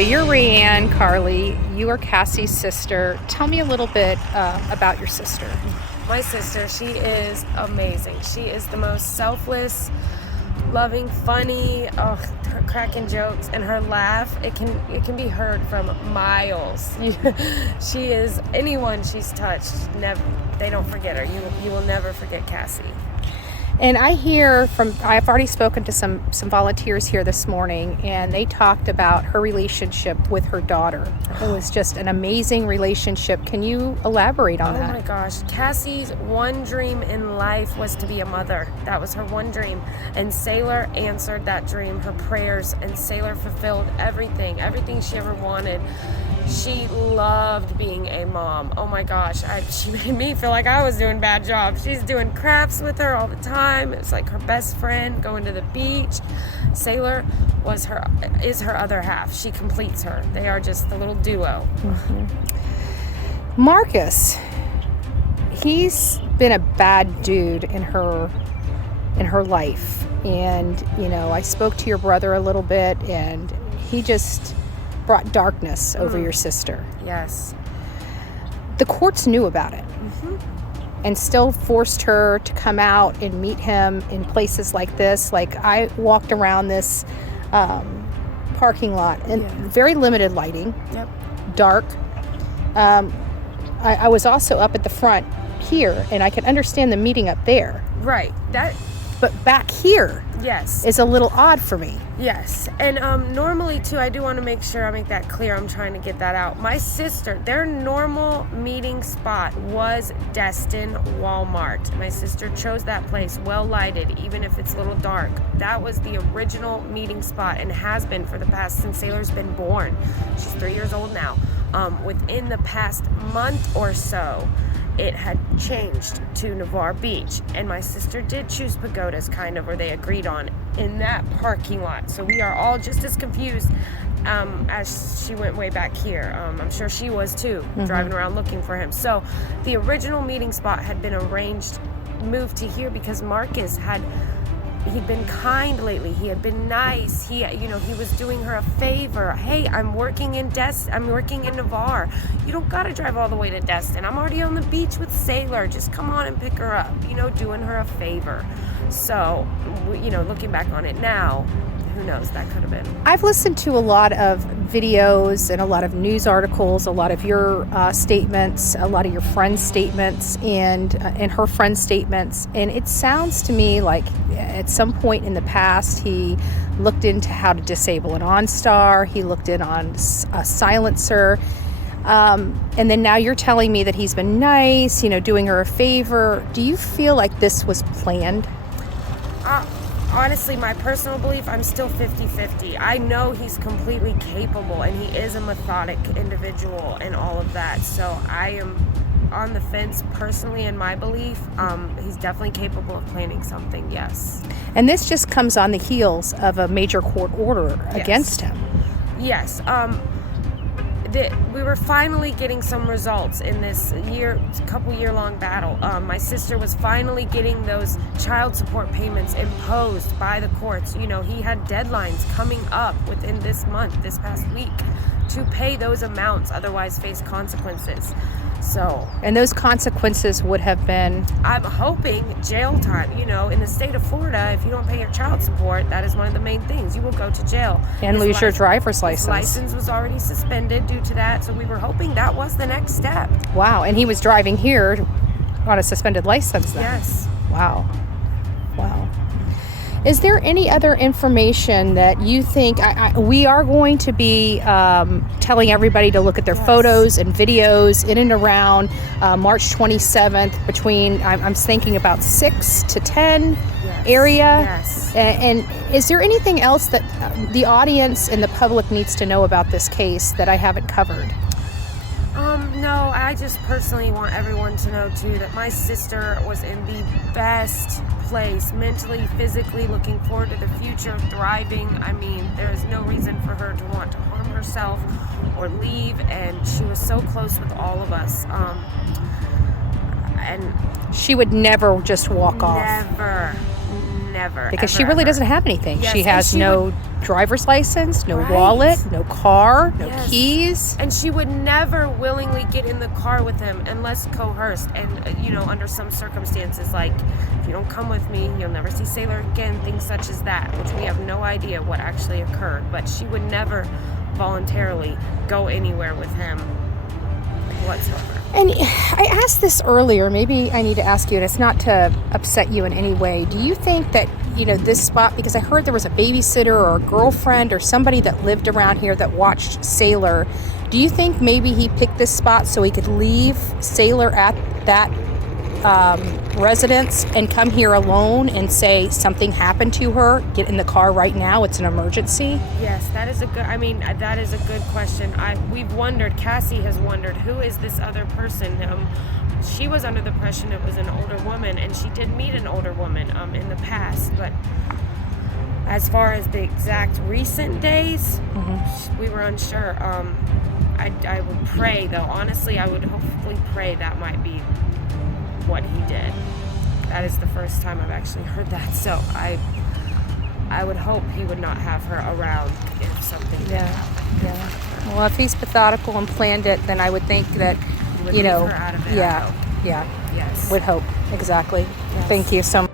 So you're Raeann Carli. You are Cassie's sister. Tell me a little bit about your sister. My sister, she is amazing. She is the most selfless, loving, funny, her cracking jokes, and her laugh, it can be heard from miles. She is, anyone she's touched, they don't forget her. You will never forget Cassie. And I've already spoken to some volunteers here this morning, and they talked about her relationship with her daughter. It was just an amazing relationship. Can you elaborate on that? Oh my gosh. Cassie's one dream in life was to be a mother. That was her one dream. And Sailor answered that dream, her prayers, and Sailor fulfilled everything she ever wanted. She loved being a mom. Oh my gosh, she made me feel like I was doing a bad job. She's doing crafts with her all the time. It was like her best friend, going to the beach. Sailor is her other half. She completes her. They are just the little duo. Mm-hmm. Marcus, he's been a bad dude in her life. And, I spoke to your brother a little bit, and he just brought darkness over your sister. Yes. The courts knew about it and still forced her to come out and meet him in places like this. Like, I walked around this parking lot in very limited lighting, dark. I was also up at the front here, and I can understand the meeting up there. Right. But back here is a little odd for me. Yes. And normally, too, I do want to make sure I make that clear. I'm trying to get that out. My sister, their normal meeting spot was Destin Walmart. My sister chose that place, well lighted, even if it's a little dark. That was the original meeting spot and has been for the past, since Sailor's been born. She's 3 years old now. Within the past month or so, it had changed to Navarre Beach, and my sister did choose pagodas, or they agreed on, in that parking lot. So we are all just as confused as she went way back here. I'm sure she was too, driving around looking for him. So the original meeting spot had been moved to here because Marcus he'd been kind lately. He had been nice. He was doing her a favor. Hey, I'm working in Navarre. You don't gotta drive all the way to Destin. I'm already on the beach with Sailor. Just come on and pick her up. Doing her a favor. So, looking back on it now, who knows? That could have been. I've listened to a lot of videos and a lot of news articles, a lot of your statements, a lot of your friends' statements, and her friends' statements. And it sounds to me like at some point in the past, he looked into how to disable an OnStar. He looked in on a silencer. And then now you're telling me that he's been nice, doing her a favor. Do you feel like this was planned? Honestly, my personal belief, I'm still 50-50. I know he's completely capable, and he is a methodic individual and all of that. So I am on the fence personally in my belief. He's definitely capable of planning something, yes. And this just comes on the heels of a major court order against him. Yes. We were finally getting some results in this couple-year-long battle. My sister was finally getting those child support payments imposed by the courts. He had deadlines coming up within this past week, to pay those amounts, otherwise face consequences. And those consequences would have been? I'm hoping jail time. In the state of Florida, if you don't pay your child support, that is one of the main things. You will go to jail. And lose your driver's license. His license was already suspended due to that, so we were hoping that was the next step. Wow, and he was driving here on a suspended license then? Yes. Wow. Is there any other information that you think we are going to be telling everybody to look at their photos and videos in and around March 27th between, I'm thinking about 6 to 10 area? Yes. And is there anything else that the audience and the public needs to know about this case that I haven't covered? No, I just personally want everyone to know too that my sister was in the best place, mentally, physically, looking forward to the future, thriving. I mean, there is no reason for her to want to harm herself or leave, and she was so close with all of us. And she would never just walk off. Never. never. Because she ever, really ever. doesn't have anything. Yes, She and has she no driver's license, no Right. wallet, no car, no Yes. keys. And she would never willingly get in the car with him unless coerced and, under some circumstances, like, if you don't come with me, you'll never see Sailor again, things such as that, which we have no idea what actually occurred. But she would never voluntarily go anywhere with him whatsoever. And I asked this earlier, maybe I need to ask you, and it's not to upset you in any way. Do you think that, this spot, because I heard there was a babysitter or a girlfriend or somebody that lived around here that watched Sailor, do you think maybe he picked this spot so he could leave Sailor at that residence and come here alone and say something happened to her, get in the car right now, it's an emergency? Yes, that is a good question. We've wondered, Cassie has wondered, who is this other person? She was under the impression it was an older woman, and she did meet an older woman in the past, but as far as the exact recent days, we were unsure. I would pray, though, honestly, I would hopefully pray that might be what he did. That is the first time I've actually heard that, so I would hope he would not have her around if something did happen. Yeah. Well, if he's methodical and planned it, then I would think that, He would leave her out of it, I hope. yeah, Yes. would hope. Exactly. Yes. Thank you so much.